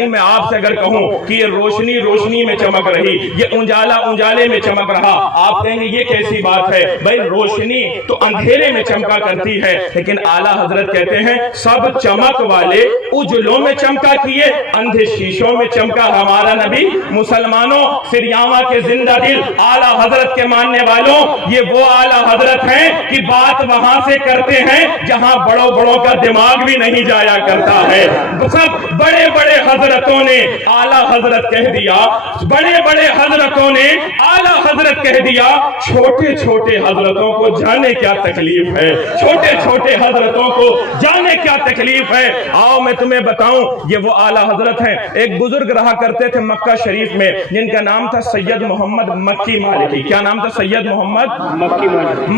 یعنی میں آپ سے اگر کہوں کہ یہ روشنی روشنی میں چمک رہی، یہ انجالا انجالے میں چمک رہا، آپ کہیں گے یہ کیسی بات ہے؟ بھائی روشنی تو اندھیرے میں چمکا کرتی ہے، لیکن اعلیٰ حضرت کہتے ہیں سب چمک والے اجلوں میں چمکا کیے، اندھے شیشوں میں چمکا ہمارا نبی۔ مسلمانوں، سریاما کے زندہ دل اعلیٰ حضرت کے ماننے والوں، یہ وہ اعلیٰ حضرت ہیں کہ بات وہاں سے کرتے ہیں جہاں بڑوں بڑوں کا دماغ بھی نہیں جایا کرتا ہے۔ سب بڑے بڑے حضرتوں نے اعلیٰ حضرت کہہ دیا، بڑے بڑے حضرتوں نے اعلیٰ حضرت کہہ دیا، چھوٹے چھوٹے حضرتوں کو جانے کیا تکلیف ہے، چھوٹے چھوٹے حضرتوں کو جانے کیا تکلیف ہے۔ آؤ میں تمہیں بتاؤں، یہ وہ اعلیٰ حضرت ہیں۔ ایک بزرگ رہا کرتے تھے مکہ شریف میں، جن کا نام تھا سید محمد مکی مالکی۔ کیا نام تھا؟ سید محمد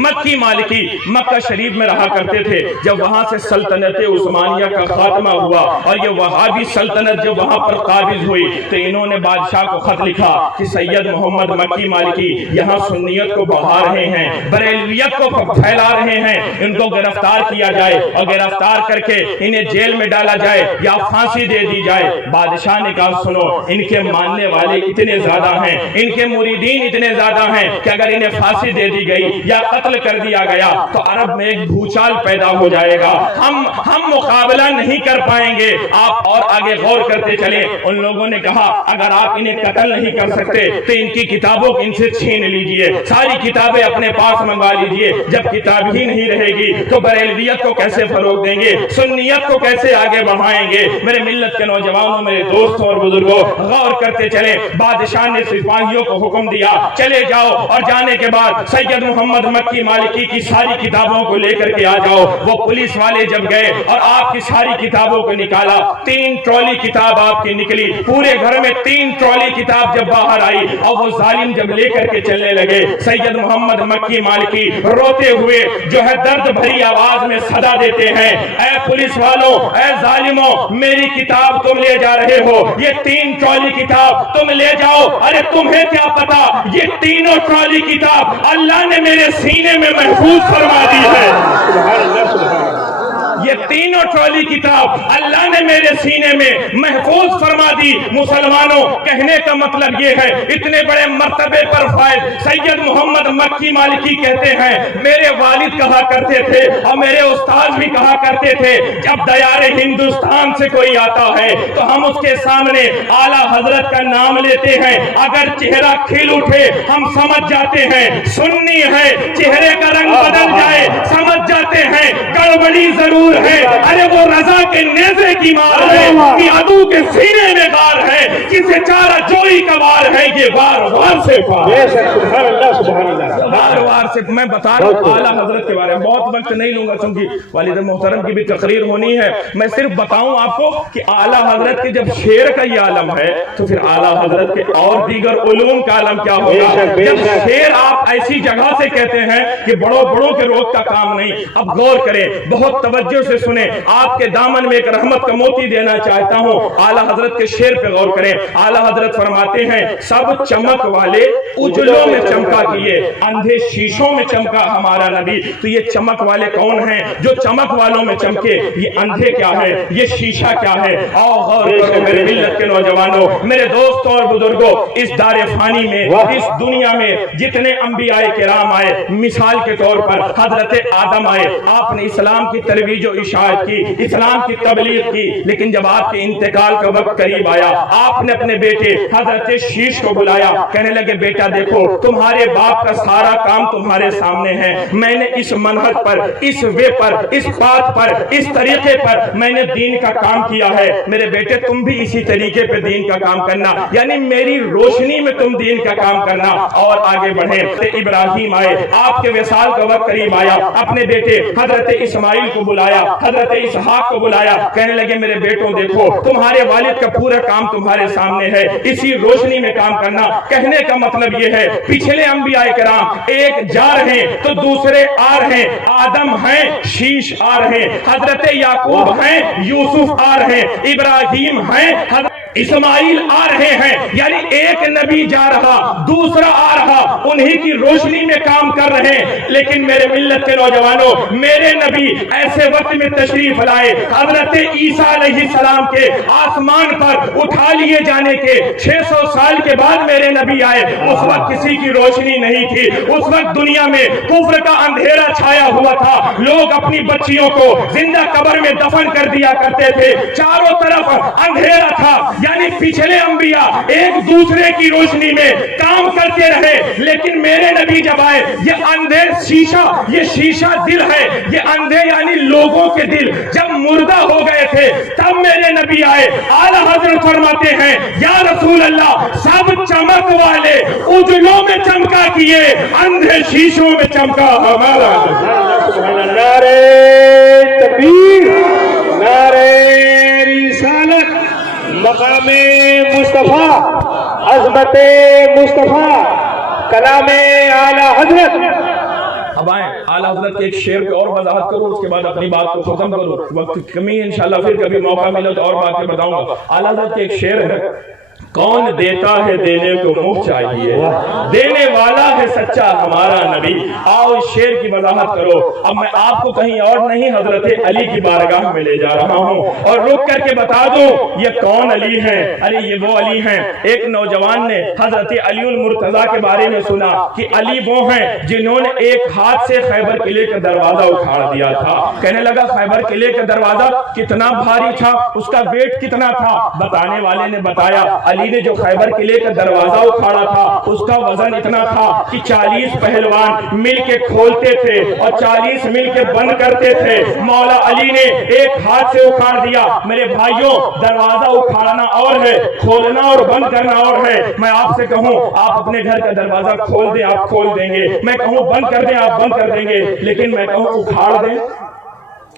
مکی مالکی۔ مکہ شریف میں رہا کرتے تھے۔ جب وہاں سے سلطنت عثمانیہ کا خاتمہ ہوا اور یہ وہابی سلطنت جب وہاں پر قابض ہوئی تو انہوں نے بادشاہ کو خط لکھا کہ سید محمد مکی مالکی یہاں سنیت کو بڑھا رہے ہیں، بریلویت کو پھیلا رہے ہیں، ان کو گرفتار کیا جائے اور گرفتار کر کے انہیں جیل میں ڈالا جائے یا پھانسی دے دی جائے۔ بادشاہ نے کہا سنو، ان کے ماننے والے اتنے زیادہ ہیں، ان کے مریدین اتنے زیادہ ہیں کہ اگر انہیں پھانسی دے دی گئی یا قتل کر دیا گیا تو عرب میں ایک بھوچال پیدا ہو جائے گا، ہم مقابلہ نہیں کر پائیں گے۔ آپ اور آگے غور کرتے چلیں۔ ان لوگوں نے کہا اگر آپ انہیں قتل نہیں کر سکتے تو ان کی کتابوں کو ان سے چھین لیجئے، ساری کتابیں اپنے پاس منگوا لیجئے۔ جب کتاب ہی نہیں رہے گی تو بریلویت کو کیسے فروغ دیں گے، سنیت کو کیسے آگے بڑھائیں گے؟ میرے ملت کے نوجوانوں، میرے دوستوں اور بزرگوں، غور کرتے چلیں۔ بادشاہ نے سپاہیوں کو حکم دیا چلے جاؤ، اور جانے کے بعد سید محمد مکی مالکی کی ساری کتابوں کو لے کر کے آ جاؤ۔ وہ پولیس والے جب گئے اور آپ کی ساری کتابوں کو نکالا، 3 ٹرالی کتاب آپ کی نکلی، پورے گھر میں 3 ٹرالی کتاب جب باہر آئی اور وہ ظالم جب لے کر کے چلنے لگے، سید محمد مکی مالکی روتے ہوئے جو ہے درد بھری آواز میں صدا دیتے ہیں، اے پولیس والوں، اے ظالموں، میری کتاب تم لے جا رہے ہو، یہ 3 ٹرالی کتاب تم لے جاؤ۔ ارے تمہیں کیا پتا یہ تینوں ٹرالی کتاب اللہ نے میرے سینے میں محفوظ فرما دی ہے۔ سبحان اللہ، سبحان اللہ۔ یہ تینوں ٹرالی کتاب اللہ نے میرے سینے میں محفوظ فرما دی۔ مسلمانوں، کہنے کا مطلب یہ ہے، اتنے بڑے مرتبے پر فائز سید محمد مکی مالکی کہتے ہیں، میرے والد کہا کرتے تھے اور میرے استاد بھی کہا کرتے تھے، جب دیار ہندوستان سے کوئی آتا ہے تو ہم اس کے سامنے اعلیٰ حضرت کا نام لیتے ہیں، اگر چہرہ کھل اٹھے ہم سمجھ جاتے ہیں سنی ہے، چہرے کا رنگ بدل جائے سمجھ جاتے ہیں گڑبڑی ضرور ہے۔ ارے وہ رضا کے نیزے کی مار ہے کہ عدو کے سینے میں غار ہے، کسے چارہ جوئی کا وار ہے، یہ وار وار سے پار۔ سبحان اللہ، سبحان اللہ، وار وار سے۔ میں بتا رہا ہوں اعلیٰ حضرت کے بارے میں، بہت وقت نہیں لوں گا کیونکہ والد محترم کی بھی تقریر ہونی ہے۔ میں صرف بتاؤں آپ کو کہ اعلیٰ حضرت کے جب شعر کا یہ عالم ہے تو پھر اعلیٰ حضرت کے اور دیگر علوم کا عالم کیا ہوگا؟ جب شعر آپ ایسی جگہ سے کہتے ہیں کہ بڑوں بڑوں کے روک کا کام نہیں۔ اب غور کریں، بہت توجہ سے سنیں، آپ کے دامن میں ایک رحمت کا موتی دینا چاہتا ہوں۔ اعلیٰ حضرت کے شعر پہ غور کریں۔ اعلیٰ حضرت فرماتے ہیں سب چمک والے اجلوں میں چمکا کیے، اندھے شیشوں میں چمکا ہمارا نبی۔ تو یہ چمک والے کون ہیں جو چمک والوں میں چمکے؟ یہ اندھے کیا ہے، یہ شیشہ کیا ہے؟ آؤ غور کرو میرے ملت کے نوجوانوں، میرے دوستوں اور بزرگوں، اس دار فانی میں، اس دنیا میں جتنے انبیاء کرام آئے، مثال کے طور پر حضرت آدم آئے، آپ نے اسلام کی ترویج و اشاعت کی، اسلام کی تبلیغ کی، لیکن جب آپ کے انتقال کا وقت قریب آیا، آپ نے اپنے بیٹے حضرت شیش کو بلایا، کہنے لگے بیٹا دیکھو تمہارے باپ کا سارا کام تمہارے سامنے ہے، میں نے اس منہج پر، اس وے پر، اس بات پر، اس طریقے پر میں نے دین کا کام کیا ہے، میرے بیٹے تم بھی اسی طریقے پہ دین کا کام کرنا، یعنی میری روشنی میں تم دین کا کام کرنا۔ اور آگے بڑھیں، ابراہیم آئے، آپ کے وصال کا وقت قریب آیا، اپنے بیٹے حضرت اسماعیل کو بلایا، حضرت اسحاق کو بلایا، کہنے لگے میرے بیٹوں دیکھو تمہارے والد کا پورا کام تمہارے سامنے ہے، اسی روشنی میں کام کرنا۔ کہنے کا مطلب یہ ہے پچھلے انبیاء کرام ایک جا رہے تو دوسرے آ رہے، آدم ہیں، شیش آ رہے، حضرت یعقوب ہیں، یوسف آ رہے، ابراہیم ہیں، حضرت اسماعیل آ رہے ہیں، یعنی ایک نبی جا رہا دوسرا آ رہا، انہی کی روشنی میں کام کر رہے ہیں۔ لیکن میرے ملت کے نوجوانوں، میرے نبی ایسے وقت میں تشریف لائے، حضرت عیسیٰ علیہ السلام کے آسمان پر اٹھا لیے جانے کے 600 سال کے بعد میرے نبی آئے۔ اس وقت کسی کی روشنی نہیں تھی، اس وقت دنیا میں کفر کا اندھیرا چھایا ہوا تھا، لوگ اپنی بچیوں کو زندہ قبر میں دفن کر دیا کرتے تھے، چاروں طرف اندھیرا تھا، یعنی پچھلے انبیاء ایک دوسرے کی روشنی میں کام کرتے رہے۔ لیکن میرے نبی جب آئے، یہ اندھیر شیشہ، یہ شیشہ دل ہے، یہ اندھے یعنی لوگوں کے دل جب مردہ ہو گئے تھے تب میرے نبی آئے۔ اعلیٰ حضرت فرماتے ہیں یا رسول اللہ، سب چمک والے اجلوں میں چمکا کیے، اندھے شیشوں میں چمکا ہمارا۔ نعرہ تکبیر، نعرہ رسالت، مقام مصطفیٰ، عظمت مصطفیٰ، کلام اعلیٰ حضرت۔ اب آئیں اعلیٰ حضرت کے ایک شعر پہ اور وضاحت کروں، اس کے بعد اپنی بات کو ختم کروں، وقت کی کمی ہے، انشاءاللہ پھر کبھی موقع ملے تو اور باتیں بتاؤں گا۔ اعلیٰ حضرت کے ایک شعر ہے، کون دیتا ہے دینے کو منہ چاہیے، دینے والا ہے سچا ہمارا نبی۔ آؤ اس شعر کی وضاحت کرو۔ اب میں آپ کو کہیں اور نہیں، حضرت علی کی بارگاہ میں لے جا رہا ہوں اور رک کر کے بتا دوں یہ کون علی ہیں۔ ارے یہ وہ علی ہیں، ایک نوجوان نے حضرت علی المرتضیٰ کے بارے میں سنا کہ علی وہ ہیں جنہوں نے ایک ہاتھ سے خیبر قلعے کا دروازہ اکھاڑ دیا تھا۔ کہنے لگا خیبر قلعے کا دروازہ کتنا بھاری تھا، اس کا ویٹ کتنا تھا؟ بتانے والے نے بتایا علی نے جو خیبر قلعے کا دروازہ اکھاڑا تھا اس کا وزن اتنا تھا کہ 40 پہلوان مل کے کھولتے تھے اور 40 مل کے بند کرتے تھے۔ مولا علی نے ایک ہاتھ سے اکھاڑ دیا۔ میرے بھائیوں، دروازہ اکھاڑنا اور ہے، کھولنا اور بند کرنا اور ہے۔ میں آپ سے کہوں آپ اپنے گھر کا دروازہ کھول دیں، آپ کھول دیں گے، میں کہوں بند کر دیں، آپ بند کر دیں گے، لیکن میں کہوں اکھاڑ دیں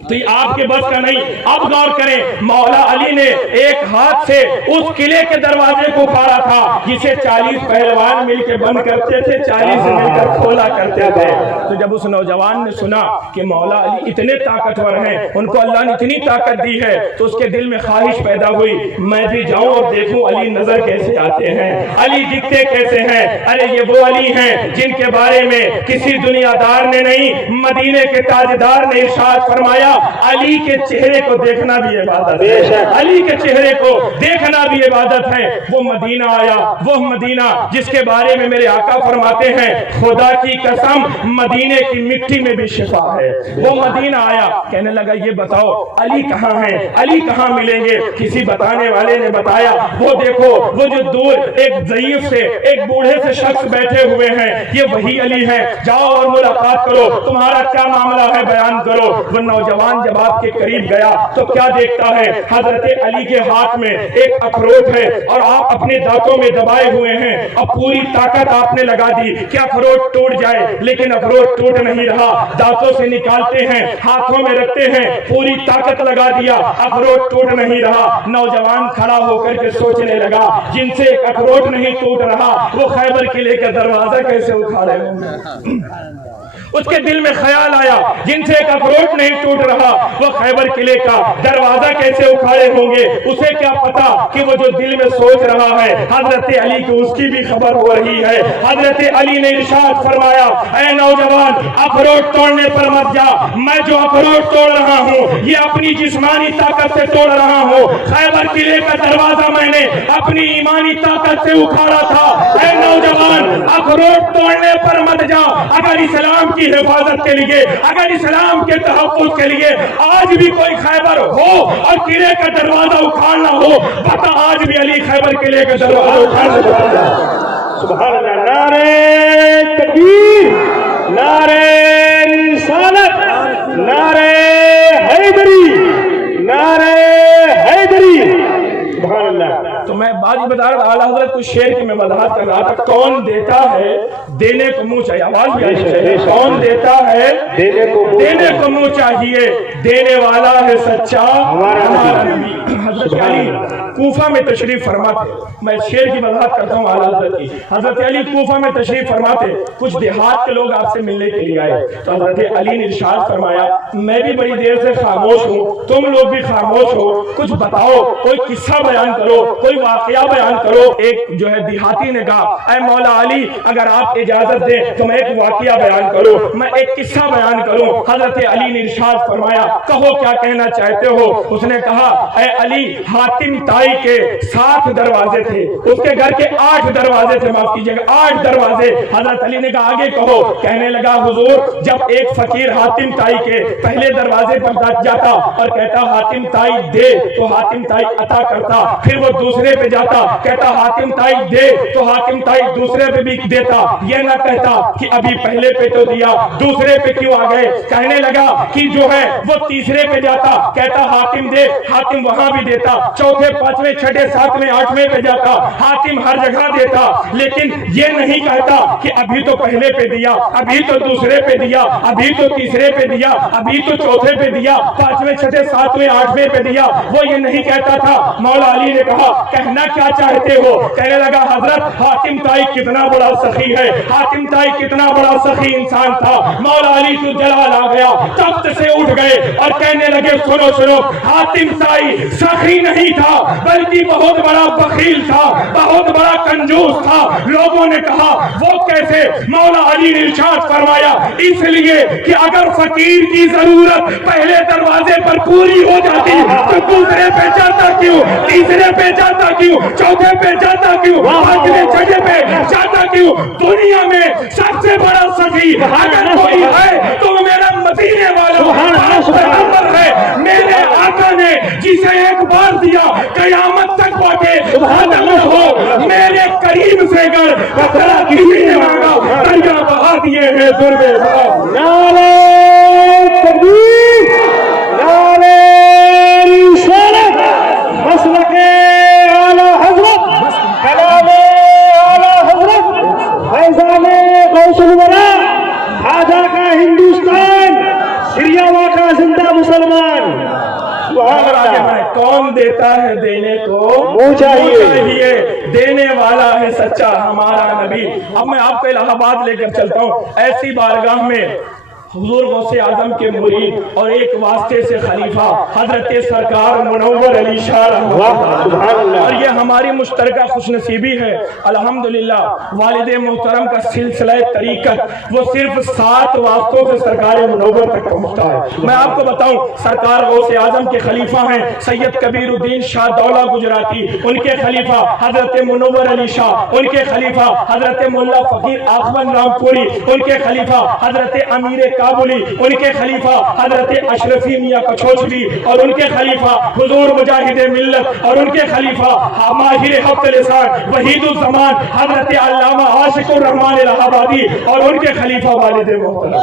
تو یہ آپ کے بس کا نہیں۔ اب غور کریں، مولا علی نے ایک ہاتھ سے اس قلعے کے دروازے کو اکھاڑا تھا جسے 40 پہلوان مل کے بند کرتے تھے، 40 مل کر کھولا کرتے تھے۔ تو جب اس نوجوان نے سنا کہ مولا علی اتنے طاقتور ہیں، ان کو اللہ نے اتنی طاقت دی ہے، تو اس کے دل میں خواہش پیدا ہوئی میں بھی جاؤں اور دیکھوں علی نظر کیسے آتے ہیں، علی دکھتے کیسے ہیں۔ ارے یہ وہ علی ہیں جن کے بارے میں کسی دنیا دار نے نہیں، مدینے کے تاجدار نے ارشاد فرمایا علی کے چہرے کو دیکھنا بھی عبادت ہے، علی کے چہرے کو دیکھنا بھی عبادت ہے۔ وہ مدینہ آیا، وہ مدینہ جس کے بارے میں میرے آقا فرماتے ہیں خدا کی قسم مدینے کی مٹی میں بھی شفا ہے۔ وہ مدینہ آیا، کہنے لگا یہ بتاؤ علی کہاں ہیں، علی کہاں ملیں گے؟ کسی بتانے والے نے بتایا وہ دیکھو وہ جو دور ایک ضعیف سے ایک بوڑھے سے شخص بیٹھے ہوئے ہیں، یہ وہی علی ہے، جاؤ اور ملاقات کرو، تمہارا کیا معاملہ ہے بیان کرو۔ وہ نوجوان جب آپ کے قریب گیا تو کیا دیکھتا ہے؟ حضرت علی کے ہاتھ میں ایک اخروٹ ہے اور آپ اپنے دانتوں میں دبائے ہوئے ہیں، اب پوری طاقت آپ نے لگا دی کہ اخروٹ ٹوٹ جائے، لیکن اخروٹ ٹوٹ نہیں رہا۔ دانتوں سے نکالتے ہیں، ہاتھوں میں رکھتے ہیں، پوری طاقت لگا دیا، اخروٹ ٹوٹ نہیں رہا۔ نوجوان کھڑا ہو کر کے سوچنے لگا جن سے ایک اخروٹ نہیں ٹوٹ رہا وہ خیبر قلعے کا دروازہ کیسے اکھاڑے ہوں گے؟ اس کے دل میں خیال آیا جن سے ایک اخروٹ نہیں ٹوٹ رہا وہ خیبر قلعے کا دروازہ کیسے اکھاڑے ہوں گے؟ اسے کیا پتا کہ وہ جو دل میں سوچ رہا ہے حضرت علی کو اس کی بھی خبر ہو رہی ہے۔ حضرت علی نے ارشاد فرمایا اے نوجوان اخروٹ توڑنے پر مت جا، میں جو اخروٹ توڑ رہا ہوں یہ اپنی جسمانی طاقت سے توڑ رہا ہوں، خیبر قلعے کا دروازہ میں نے اپنی ایمانی طاقت سے اکھاڑا تھا۔ اے نوجوان اخروٹ توڑنے پر مت جا، اگر اسلام کی حفاظت کے لیے، اگر اسلام کے تحفظ کے لیے آج بھی کوئی خیبر ہو اور قلعے کا دروازہ اکھاڑنا ہو، بتا آج بھی علی خیبر قلعے کا دروازہ اکھاڑنا چاہتا ہے۔ سبحان اللہ، نعرہ تکبیر، نعرہ رسالت، نعرہ حیدری، نعرہ حیدری، سبحان اللہ۔ تو میں بات ہی بتا رہا اعلیٰ حضرت کچھ شعر کی میں وضاحت کر رہا تھا، کون دیتا ہے دینے کو منہ چاہیے، آواز بھی آئی چاہیے، کون دیتا ہے دینے کو منہ چاہیے، دینے والا ہے سچا ہمارا نبی۔ حضرت علی کوفہ میں تشریف فرماتے، میں شعر کی وضاحت کرتا ہوں اعلیٰ حضرت کی۔ حضرت علی کوفہ میں تشریف فرماتے، کچھ دیہات کے لوگ آپ سے ملنے کے لیے آئے تو حضرت علی نے ارشاد فرمایا میں بھی بڑی دیر سے خاموش ہوں، تم لوگ بھی خاموش ہو، کچھ بتاؤ، کوئی قصہ بیان کرو، کوئی کوئی واقعہ بیان کرو. ایک جو ہے دیہاتی نے کہا اے مولا علی اگر آپ اجازت دیں تو میں ایک واقعہ بیان کروں, میں ایک قصہ بیان کروں. حضرت علی نے ارشاد فرمایا کہو کیا کہنا چاہتے ہو. اس نے کہا اے علی حاتم طائی کے 7 دروازے تھے, اس کے گھر کے 8 دروازے تھے, معاف کیجیے گا 8 دروازے. حضرت علی نے کہا آگے کہو. کہنے لگا حضور جب ایک فقیر حاتم طائی کے پہلے دروازے پر جاتا اور کہتا حاتم طائی دے تو حاتم طائی عطا کرتا, پھر وہ دوسرے پہ جاتا کہتا حاتم طائی دے تو حاتم طائی دوسرے پہ بھی دیتا, یہ نہ کہتا کہ ابھی پہلے پہ تو دیا دوسرے پہ کیوں آ گئے. کہنے لگا کہ جو ہے وہ تیسرے پہ جاتا کہتا حاتم دے, حاتم وہاں بھی دیتا, چوتھے پانچویں چھٹے ساتویں آٹھویں پہ جاتا حاتم ہر جگہ دیتا, لیکن یہ نہیں کہتا کہ ابھی تو پہلے پہ دیا, ابھی تو دوسرے پہ دیا, ابھی تو تیسرے پہ دیا, ابھی تو چوتھے پہ دیا, پانچویں چھٹے ساتویں آٹھویں پہ دیا. وہ یہ نہیں کہتا تھا. مولا علی نے کہا کہنا کیا چاہتے ہو. کہنے لگا حضرت حاتم طائی کتنا بڑا سخی ہے, حاتم طائی کتنا بڑا سخی انسان تھا. مولا علی کو جلال آ گیا, تخت سے اٹھ گئے اور کہنے لگے سنو سنو, حاتم طائی سخی نہیں تھا بلکہ بہت بڑا بخیل تھا, بہت بڑا کنجوس تھا. لوگوں نے کہا وہ کیسے. مولا علی نے ارشاد فرمایا اس لیے کہ اگر فقیر کی ضرورت پہلے دروازے پر پوری ہو جاتی تو دوسرے پہ جاتا کیوں, تیسرے پہ جاتا کیوں, چوتھے پہ جاتا کیوں, پانچویں چھٹے پہ جاتا کیوں. دنیا میں سب سے بڑا سخی اگر کوئی ہے تو میرا مدینے والا پیغمبر ہے, میرے آقا نے جسے ایک بار دیا قیامت تک باقی ختم ہو. میرے قریب سے گر بطرہ کسی نے مانگا دریا بہا دیے ہیں ضربے. نعرہ تکبیر, نعرہ رسالت, مسلک اعلی حضرت, کلام اعلی حضرت, فیضان غوث الورا, خواجہ کا ہندوستان, سریاوا کا زندہ مسلمان. اور آگے میں کون دیتا ہے دینے کو منہ چاہیے, دینے والا ہے سچا ہمارا نبی. اب میں آپ کو الہ آباد لے کر چلتا ہوں. ایسی بارگاہ میں حضور غوث اعظم کے مرید اور ایک واسطے سے خلیفہ حضرت سرکار منور علی شاہ اور یہ ہماری مشترکہ خوش نصیبی ہے الحمدللہ. والد محترم کا سلسلہ طریقت وہ صرف 7 واسطوں سے سرکار منور تک پہنچتا ہے. میں آپ کو بتاؤں سرکار غوث اعظم کے خلیفہ ہیں سید کبیر الدین شاہ دولہ گجراتی, ان کے خلیفہ حضرت منور علی شاہ, ان کے خلیفہ حضرت مولا فقیر آخوند رام پوری, ان کے خلیفہ حضرت امیر کابلی, ان کے خلیفہ حضرت اشرفی میاں کچھوچوی, اور ان کے خلیفہ حضور مجاہد ملت, اور ان کے خلیفہ ماہر حق لسان وحید الزمان حضرت علامہ عاشق الرحمن الہ آبادی, اور ان کے خلیفہ والد محترم.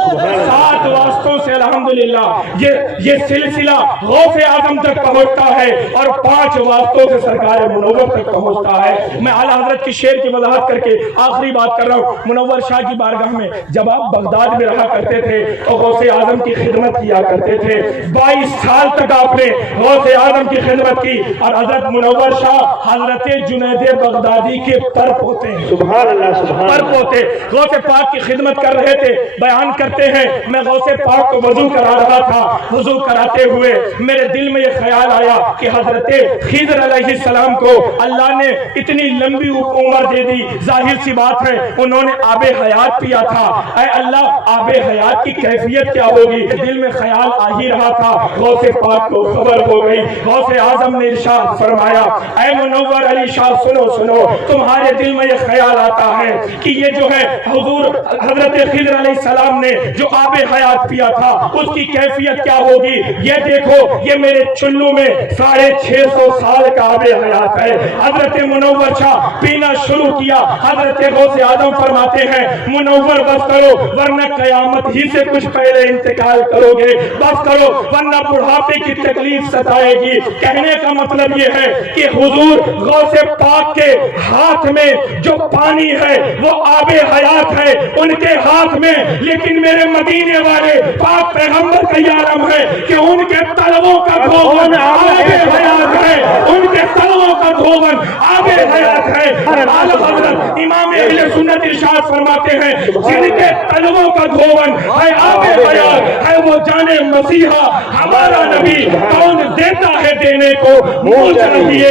7 واسطوں سے الحمدللہ یہ سلسلہ غوث اعظم تک پہنچتا ہے اور 5 واسطوں سے سرکار منور تک پہنچتا ہے. میں اعلیٰ حضرت کی شعر کی وضاحت کر کے آخری بات کر رہا ہوں. منور شاہ کی بارگاہ میں جب آپ بغداد میں رہا کرتے تھے تو غوث اعظم کی خدمت کیا کرتے تھے. 22 سال تک آپ نے غوث اعظم کی خدمت کی, اور حضرت منور شاہ حضرت جنید بغدادی کے پر پوتے ہیں. سبحان اللہ, سبحان پر پوتے غوث پاک کی خدمت کر رہے تھے. بیان کرتے ہیں میں غوث پاک کو وضو کرا رہا تھا, وضو کراتے ہوئے میرے دل میں یہ خیال آیا کہ حضرت خضر علیہ السلام کو اللہ نے اتنی لمبی عمر دے دی, ظاہر سی بات ہے انہوں نے آب حیات پیا تھا. اے اللہ آب حیات کی کیفیت کیا ہوگی. دل میں خیال آ ہی رہا تھا, غوث پاک کو خبر ہو گئی. غوث اعظم نے ارشاد فرمایا اے منور علی شاہ سنو سنو, تمہارے دل میں یہ خیال آتا ہے کہ یہ جو ہے حضور حضرت خضر علیہ السلام نے جو آب حیات پیا تھا اس کی کیفیت کیا ہوگی. یہ دیکھو یہ میرے چلو میں 650 سال کا آب حیات ہے. حضرت منور شاہ پینا شروع کیا. حضرت غوث اعظم فرماتے ہیں منور بس کرو ورنہ قیامت ہی سے کچھ پہلے انتقال کرو گے, بس کرو ورنہ بڑھاپے کی تکلیف ستائے گی. کہنے کا مطلب یہ ہے کہ حضور غوث پاک کے ہاتھ میں جو پانی ہے وہ آب حیات ہے ان کے ہاتھ میں, لیکن میرے مدینے والے پاک پیغمبر کا یہ علم ہے کہ ان کے تلووں کا دھون آب حیات ہے, ان کے تلووں کا دھون آب حیات ہے. اعلیٰ حضرت امام اہل سنت ارشاد فرماتے ہیں جن کے تلووں کا دھون ہے آب حیات ہے وہ جانے مسیحا ہمارا نبی. کون دیتا ہے دینے کو, منہ چاہیے